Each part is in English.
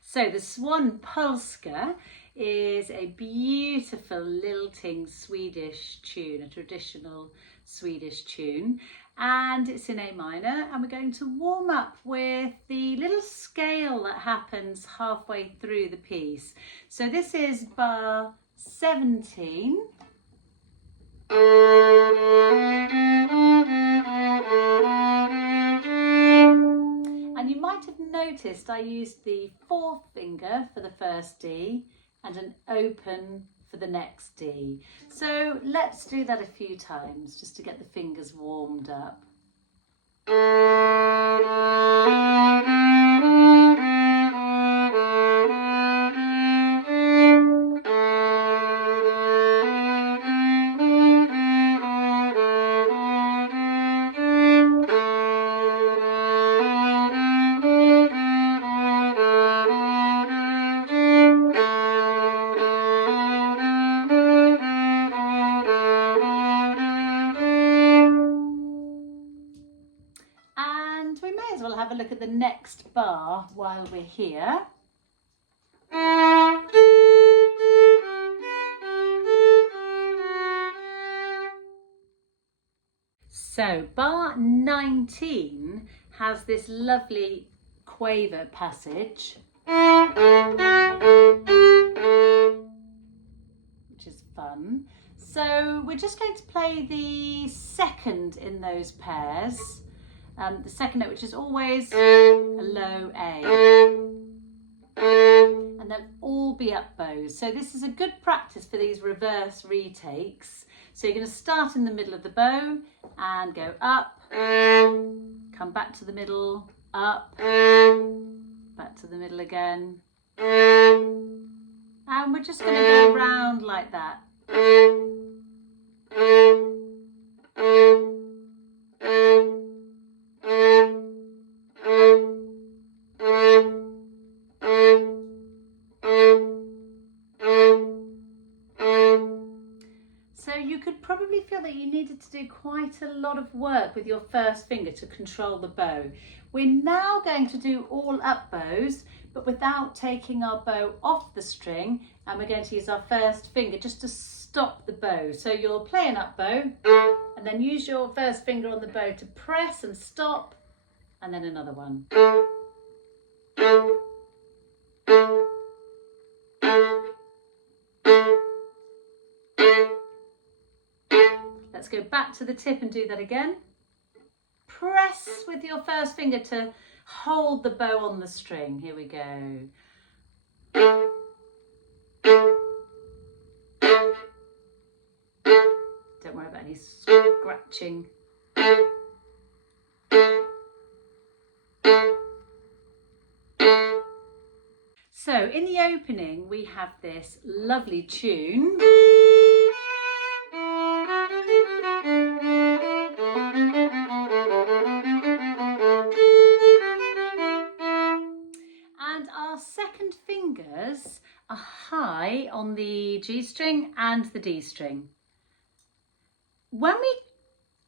So the Swan Polska is a beautiful lilting Swedish tune, a traditional Swedish tune, and it's in A minor, and we're going to warm up with the little scale that happens halfway through the piece. So this is bar 17. And you might have noticed I used the fourth finger for the first D and an open for the next D. So let's do that a few times just to get the fingers warmed up. We may as well have a look at the next bar while we're here. So bar 19 has this lovely quaver passage, which is fun. So we're just going to play the second in those pairs. The second note, which is always a low A, and they'll all be up bows. So this is a good practice for these reverse retakes. So you're going to start in the middle of the bow and go up, come back to the middle, up, back to the middle again, and we're just going to go round like that. So you could probably feel that you needed to do quite a lot of work with your first finger to control the bow. We're now going to do all up bows, but without taking our bow off the string, and we're going to use our first finger just to stop the bow. So you'll play an up bow and then use your first finger on the bow to press and stop, and then another one. Let's go back to the tip and do that again. Press with your first finger to hold the bow on the string. Here we go. Don't worry about any scratching. So in the opening we have this lovely tune. And our second fingers are high on the G string and the D string. When we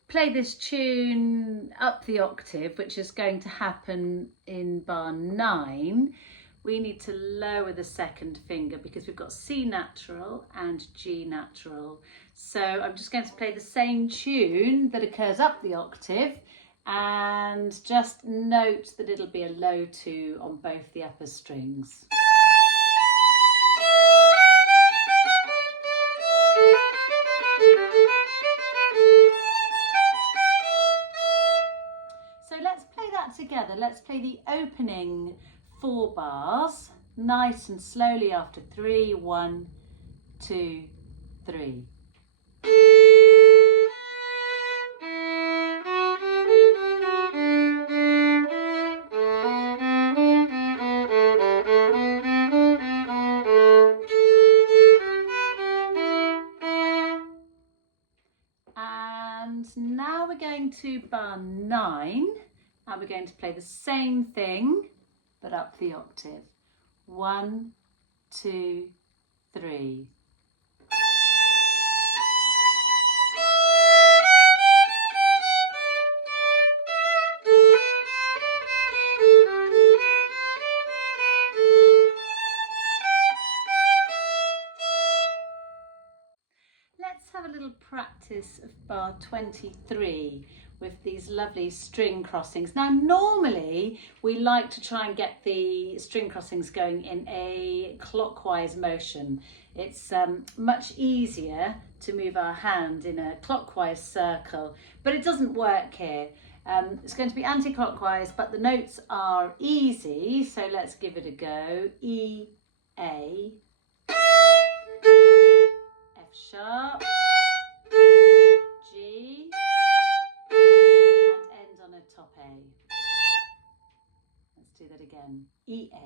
play this tune up the octave, which is going to happen in bar 9, we need to lower the second finger because we've got C natural and G natural. So I'm just going to play the same tune that occurs up the octave, and just note that it'll be a low 2 on both the upper strings. So let's play that together. Let's play the opening 4 bars, nice and slowly after 3, 1, 2, 3. And now we're going to bar 9, and we're going to play the same thing but up the octave. 1, 2, 3. is bar 23 with these lovely string crossings. Now normally we like to try and get the string crossings going in a clockwise motion. It's much easier to move our hand in a clockwise circle, but it doesn't work here. It's going to be anti-clockwise, but the notes are easy, so let's give it a go. E, A, F sharp, G, and end on a top A. Let's do that again. E, A.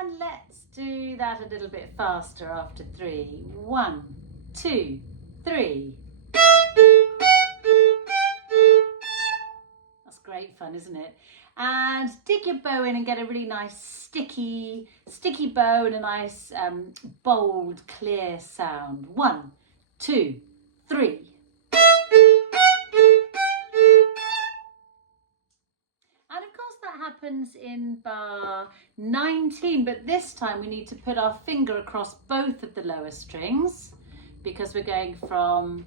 And let's do that a little bit faster after 3. 1, 2, 3. That's great fun, isn't it? And dig your bow in and get a really nice sticky bow and a nice bold, clear sound. 1, 2, 3. And of course that happens in bar 19, but this time we need to put our finger across both of the lower strings because we're going from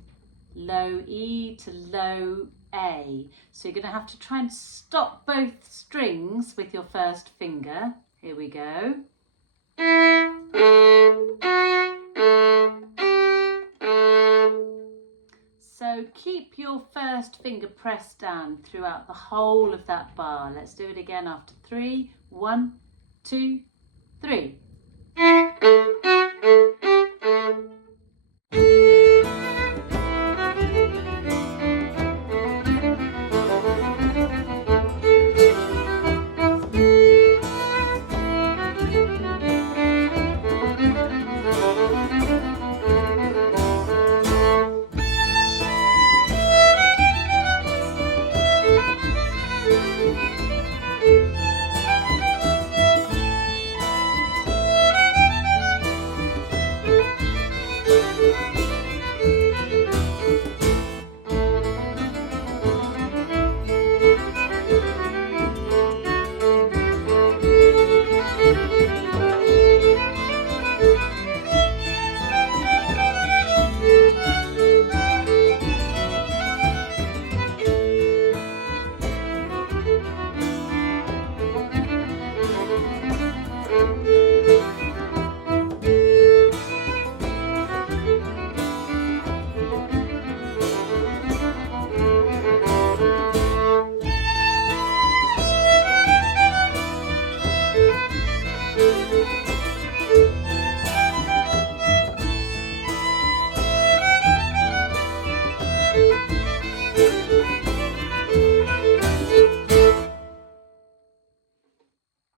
low E to low A. So you're going to have to try and stop both strings with your first finger. Here we go. So keep your first finger pressed down throughout the whole of that bar. Let's do it again after 3. 1, 2, 3.